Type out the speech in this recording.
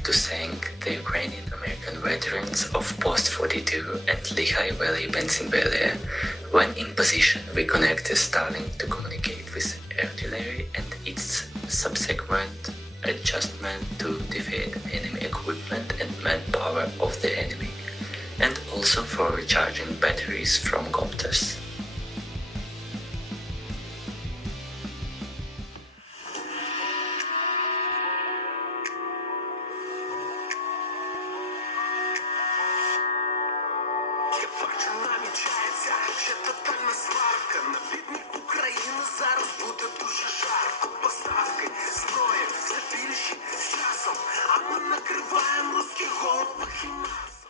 like to thank the Ukrainian American veterans of Post 42 and Lehigh Valley, Pennsylvania. When in position, we connected Starlink to communicate with artillery and its subsequent adjustment to defeat enemy equipment and manpower of the enemy, and also for recharging batteries from copters. Намічається ще тотальна сварка. На півдні України зараз буде дуже жарко. Поставки, зброї, все більші з часом. А ми накриваємо руських головах і нас.